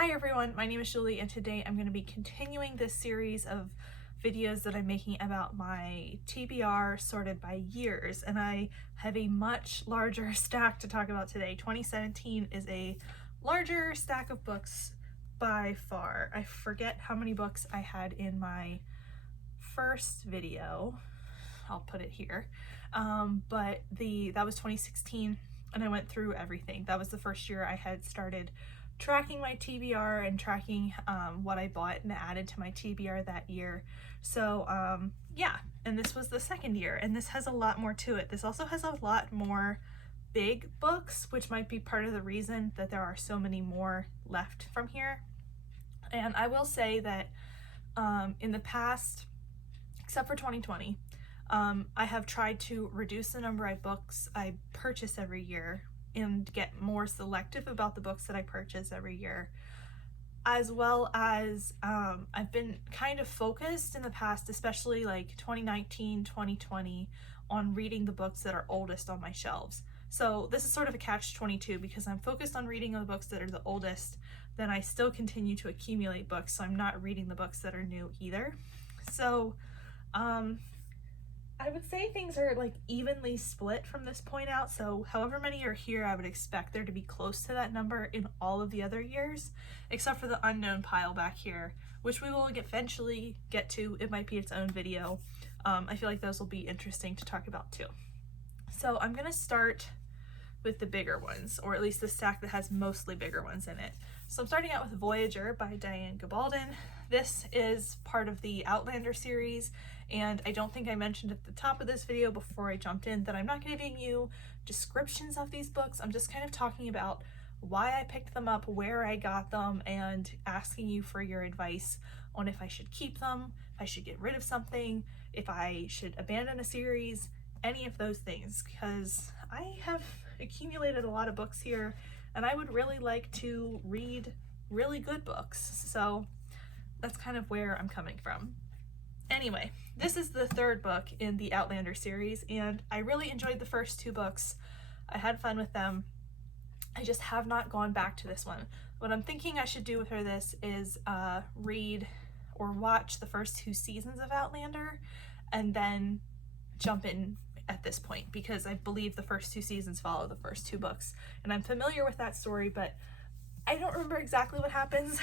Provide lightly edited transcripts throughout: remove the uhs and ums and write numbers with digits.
Hi everyone, my name is Julie and today I'm going to be continuing this series of videos that I'm making about my TBR sorted by years, and I have a much larger stack to talk about today. 2017 is a larger stack of books by far. I forget how many books I had in my first video. I'll put it here. But that was 2016 and I went through everything. That was the first year I had started tracking my TBR and tracking what I bought and added to my TBR that year. So yeah, and this was the second year, and this has a lot more to it. This also has a lot more big books, which might be part of the reason that there are so many more left from here. And I will say that in the past, except for 2020, I have tried to reduce the number of books I purchase every year and get more selective about the books that I purchase every year, as well as I've been kind of focused in the past, especially like 2019, 2020, on reading the books that are oldest on my shelves. So this is sort of a catch-22 because I'm focused on reading the books that are the oldest, then I still continue to accumulate books, so I'm not reading the books that are new either. So I would say things are like evenly split from this point out, so however many are here, I would expect there to be close to that number in all of the other years, except for the unknown pile back here, which we will eventually get to. It might be its own video. I feel like those will be interesting to talk about too. So I'm gonna start with the bigger ones, or at least the stack that has mostly bigger ones in it. So I'm starting out with Voyager by Diane Gabaldon. This is part of the Outlander series, and I don't think I mentioned at the top of this video before I jumped in that I'm not giving you descriptions of these books. I'm just kind of talking about why I picked them up, where I got them, and asking you for your advice on if I should keep them, if I should get rid of something, if I should abandon a series, any of those things, because I have accumulated a lot of books here and I would really like to read really good books. So that's kind of where I'm coming from. Anyway, this is the third book in the Outlander series, and I really enjoyed the first two books. I had fun with them. I just have not gone back to this one. What I'm thinking I should do for this is read or watch the first two seasons of Outlander and then jump in at this point, because I believe the first two seasons follow the first two books, and I'm familiar with that story, but I don't remember exactly what happens.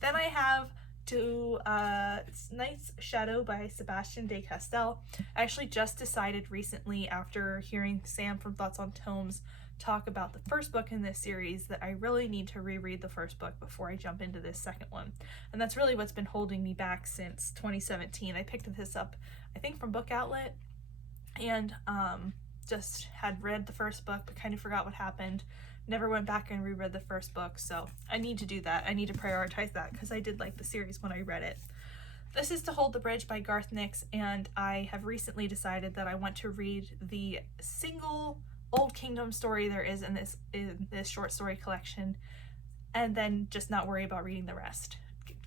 Then I have Knight's Shadow by Sebastian de Castell. I actually just decided recently, after hearing Sam from Thoughts on Tomes talk about the first book in this series, that I really need to reread the first book before I jump into this second one. And that's really what's been holding me back since 2017. I picked this up, I think, from Book Outlet, and just had read the first book but kind of forgot what happened. Never went back and reread the first book, so I need to do that. I need to prioritize that because I did like the series when I read it. This is To Hold the Bridge by Garth Nix, and I have recently decided that I want to read the single Old Kingdom story there is in this short story collection, and then just not worry about reading the rest.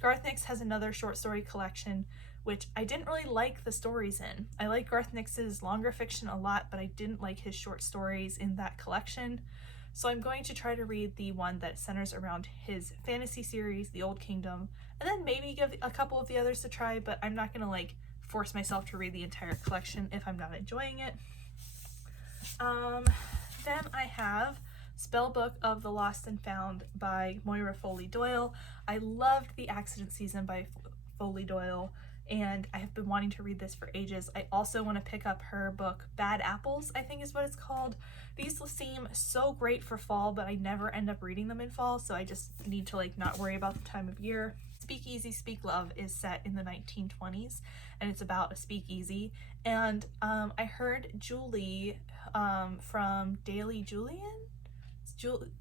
Garth Nix has another short story collection which I didn't really like the stories in. I like Garth Nix's longer fiction a lot, but I didn't like his short stories in that collection. So I'm going to try to read the one that centers around his fantasy series, The Old Kingdom, and then maybe give a couple of the others a try, but I'm not gonna like force myself to read the entire collection if I'm not enjoying it. Then I have Spellbook of the Lost and Found by Moira Foley Doyle. I loved The Accident Season by Foley Doyle, and I have been wanting to read this for ages. I also want to pick up her book Bad Apples, I think is what it's called. These seem so great for fall, but I never end up reading them in fall, so I just need to like not worry about the time of year. Speakeasy Speak Love is set in the 1920s, and it's about a speakeasy, and I heard Julie from Daily Julian?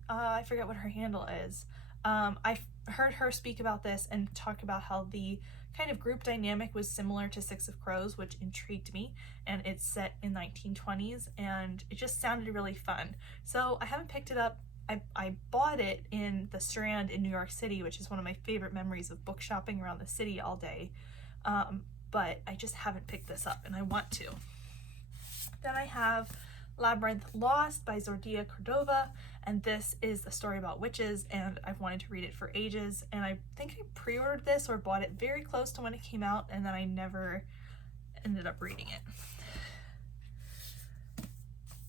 I forget what her handle is. I heard her speak about this and talk about how the kind of group dynamic was similar to Six of Crows, which intrigued me, and it's set in 1920s, and it just sounded really fun. So I haven't picked it up. I bought it in the Strand in New York City, which is one of my favorite memories of book shopping around the city all day, but I just haven't picked this up, and I want to. Then I have Labyrinth Lost by Zordia Cordova, and this is a story about witches, and I've wanted to read it for ages, and I think I pre-ordered this or bought it very close to when it came out, and then I never ended up reading it.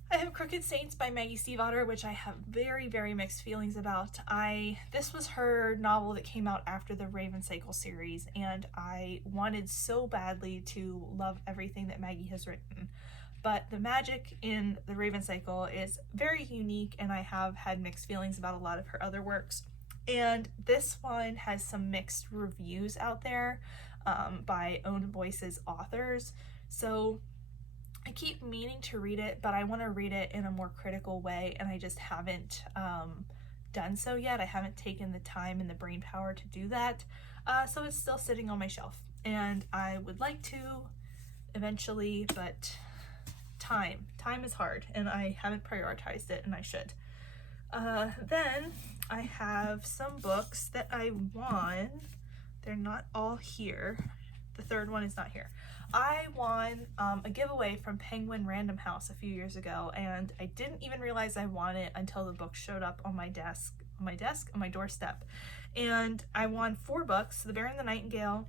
I have Crooked Saints by Maggie Stiefvater, which I have very, very mixed feelings about. This was her novel that came out after the Raven Cycle series, and I wanted so badly to love everything that Maggie has written. But the magic in the Raven Cycle is very unique, and I have had mixed feelings about a lot of her other works. And this one has some mixed reviews out there by Own Voices authors. So I keep meaning to read it, but I want to read it in a more critical way, and I just haven't done so yet. I haven't taken the time and the brain power to do that, so it's still sitting on my shelf, and I would like to eventually, but time is hard, and I haven't prioritized it, and I should. Then I have some books that I won. They're not all here. The third one is not here. I won a giveaway from Penguin Random House a few years ago, and I didn't even realize I won it until the book showed up on my doorstep. And I won 4 books: The Bear and the Nightingale,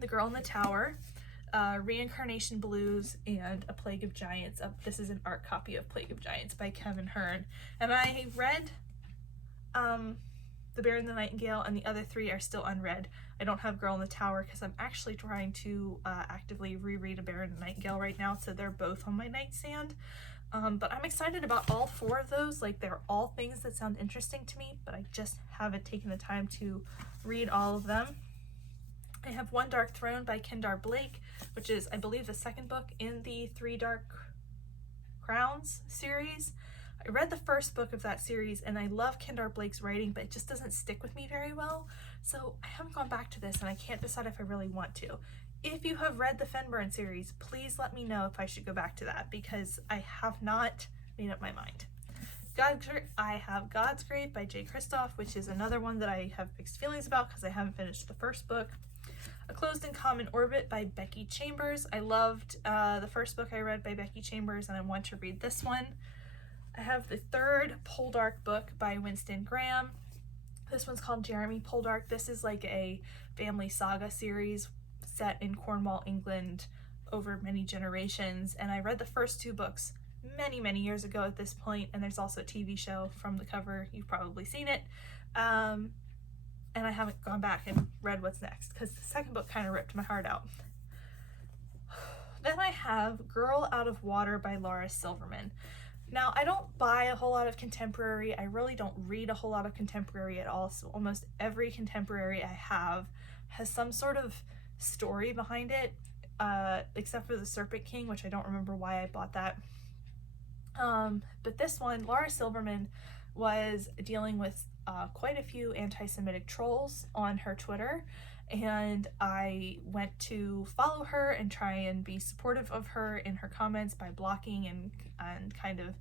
The Girl in the Tower, Reincarnation Blues, and A Plague of Giants. This is an art copy of Plague of Giants by Kevin Hearn. And I read The Bear and the Nightingale, and the other 3 are still unread. I don't have Girl in the Tower because I'm actually trying to actively reread A Bear and the Nightingale right now, so they're both on my nightstand. But I'm excited about all 4 of those. Like, they're all things that sound interesting to me, but I just haven't taken the time to read all of them. I have One Dark Throne by Kendar Blake, which is, I believe, the second book in the 3 Dark Crowns series. I read the first book of that series, and I love Kendar Blake's writing, but it just doesn't stick with me very well, so I haven't gone back to this, and I can't decide if I really want to. If you have read the Fenburn series, please let me know if I should go back to that, because I have not made up my mind. I have God's Grave by Jay Kristoff, which is another one that I have mixed feelings about because I haven't finished the first book. A Closed and Common Orbit by Becky Chambers. I loved the first book I read by Becky Chambers, and I want to read this one. I have the 3rd Poldark book by Winston Graham. This one's called Jeremy Poldark. This is like a family saga series set in Cornwall, England over many generations, and I read the first 2 books many, many years ago at this point, and there's also a TV show from the cover. You've probably seen it. And I haven't gone back and read what's next because the second book kind of ripped my heart out. Then I have Girl Out of Water by Laura Silverman. Now, I don't buy a whole lot of contemporary. I really don't read a whole lot of contemporary at all, so almost every contemporary I have has some sort of story behind it, except for The Serpent King, which I don't remember why I bought that. But this one, Laura Silverman was dealing with quite a few anti-Semitic trolls on her Twitter, and I went to follow her and try and be supportive of her in her comments by blocking and kind of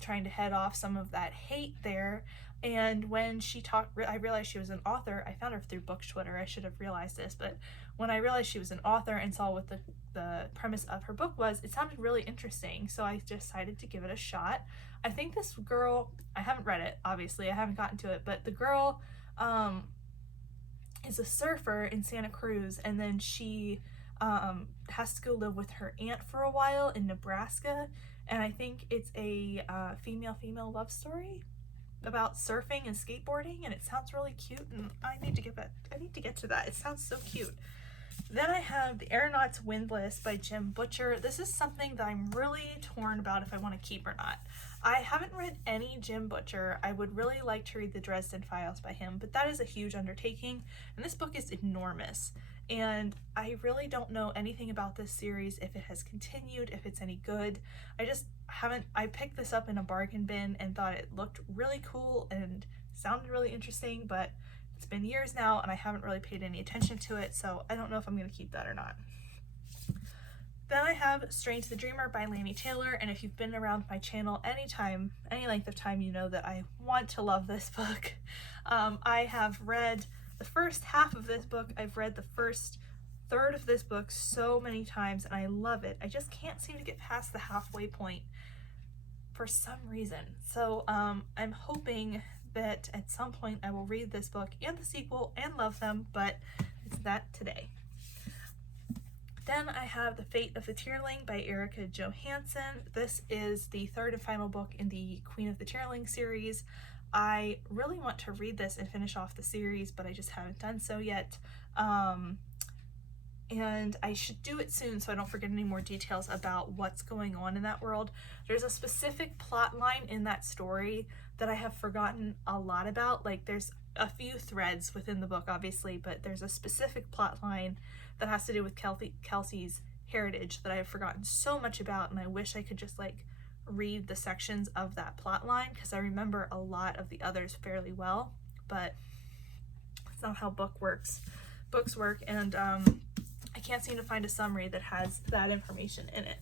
trying to head off some of that hate there. And when she talked, I realized she was an author. I found her through Books Twitter. I should have realized this, but when I realized she was an author and saw what the premise of her book was, it sounded really interesting, so I decided to give it a shot. I think this girl, I haven't read it, obviously, I haven't gotten to it, but the girl is a surfer in Santa Cruz, and then she has to go live with her aunt for a while in Nebraska, and I think it's a female-female love story about surfing and skateboarding, and it sounds really cute, and I need to get to that. It sounds so cute. Then I have The Aeronaut's Windlass by Jim Butcher. This is something that I'm really torn about if I want to keep or not. I haven't read any Jim Butcher. I would really like to read the Dresden Files by him, but that is a huge undertaking, and this book is enormous. And I really don't know anything about this series, if it has continued, if it's any good. I picked this up in a bargain bin and thought it looked really cool and sounded really interesting, but it's been years now and I haven't really paid any attention to it, so I don't know if I'm going to keep that or not. Then I have Strange the Dreamer by Laini Taylor, and if you've been around my channel any length of time, you know that I want to love this book. I have read the first half of this book. I've read the first third of this book so many times, and I love it. I just can't seem to get past the halfway point. for some reason. So I'm hoping that at some point I will read this book and the sequel and love them, but it's not today. Then I have The Fate of the Tierling by Erica Johansson. This is the third and final book in the Queen of the Tierling series. I really want to read this and finish off the series, but I just haven't done so yet. And I should do it soon so I don't forget any more details about what's going on in that world. There's a specific plot line in that story that I have forgotten a lot about. Like, there's a few threads within the book, obviously, but there's a specific plot line that has to do with Kelsey's heritage that I have forgotten so much about, and I wish I could just like read the sections of that plot line because I remember a lot of the others fairly well, but it's not how books work, and I can't seem to find a summary that has that information in it.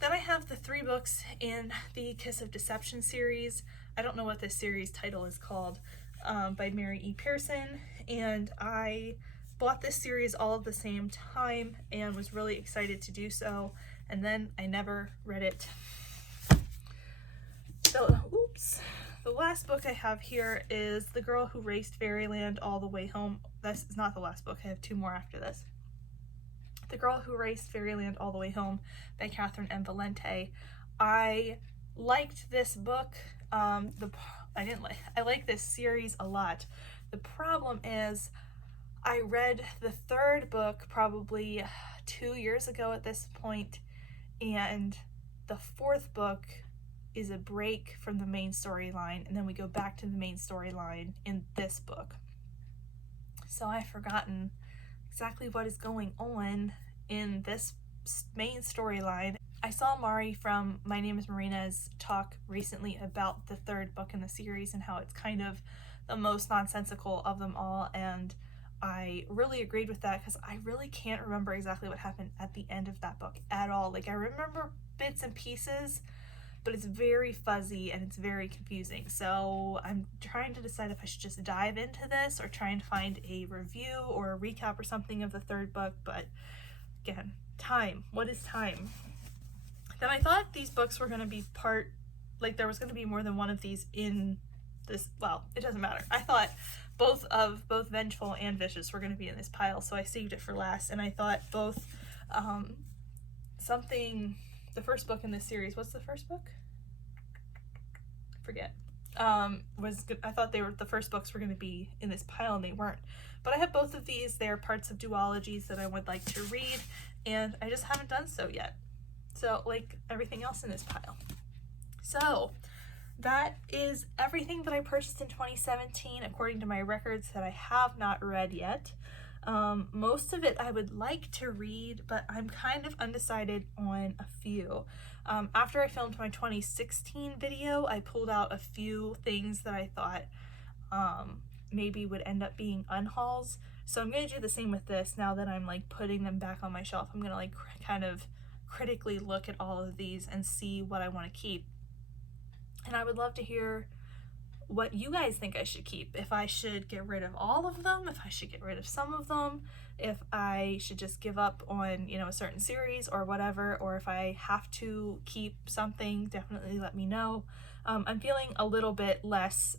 Then I have the 3 books in the Kiss of Deception series. I don't know what this series title is called, by Mary E. Pearson, and I bought this series all at the same time and was really excited to do so, and then I never read it. So, the last book I have here is The Girl Who Raced Fairyland All the Way Home. This is not the last book, I have 2 more after this. The Girl Who Raced Fairyland All the Way Home by Catherine M. Valente. I liked this book. I like this series a lot. The problem is I read the 3rd book probably 2 years ago at this point, and the 4th book is a break from the main storyline, and then we go back to the main storyline in this book. So I've forgotten exactly what is going on in this main storyline. I saw Mari from My Name is Marina's talk recently about the 3rd book in the series and how it's kind of the most nonsensical of them all, and I really agreed with that because I really can't remember exactly what happened at the end of that book at all. Like, I remember bits and pieces, but it's very fuzzy and it's very confusing. So I'm trying to decide if I should just dive into this or try and find a review or a recap or something of the 3rd book. But again, time. What is time? Then I thought these books were going to be there was going to be more than one of these in this. Well, it doesn't matter. I thought both Vengeful and Vicious were going to be in this pile, so I saved it for last. And I thought both the first book in this series, what's the first book? Forget. Was good. I thought the first books were going to be in this pile, and they weren't. But I have both of these. They're parts of duologies that I would like to read, and I just haven't done so yet. So, like everything else in this pile. So that is everything that I purchased in 2017 according to my records that I have not read yet. Most of it I would like to read, but I'm kind of undecided on a few. After I filmed my 2016 video, I pulled out a few things that I thought maybe would end up being unhauls. So I'm going to do the same with this now that I'm like putting them back on my shelf. I'm going to like kind of critically look at all of these and see what I want to keep. And I would love to hear what you guys think I should keep. If I should get rid of all of them, if I should get rid of some of them, if I should just give up on, a certain series or whatever, or if I have to keep something, definitely let me know. I'm feeling a little bit less,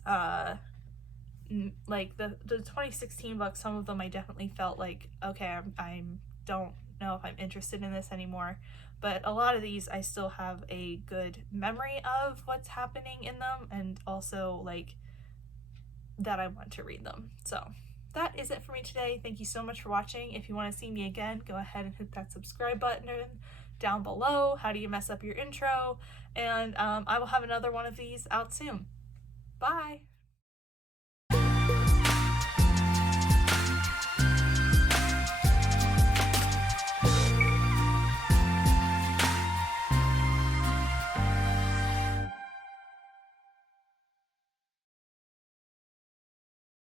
like the 2016 books, some of them I definitely felt like, okay, I don't know if I'm interested in this anymore. But a lot of these I still have a good memory of what's happening in them, and also like that I want to read them. So that is it for me today. Thank you so much for watching. If you want to see me again, go ahead and hit that subscribe button down below. How do you mess up your intro? And I will have another one of these out soon. Bye!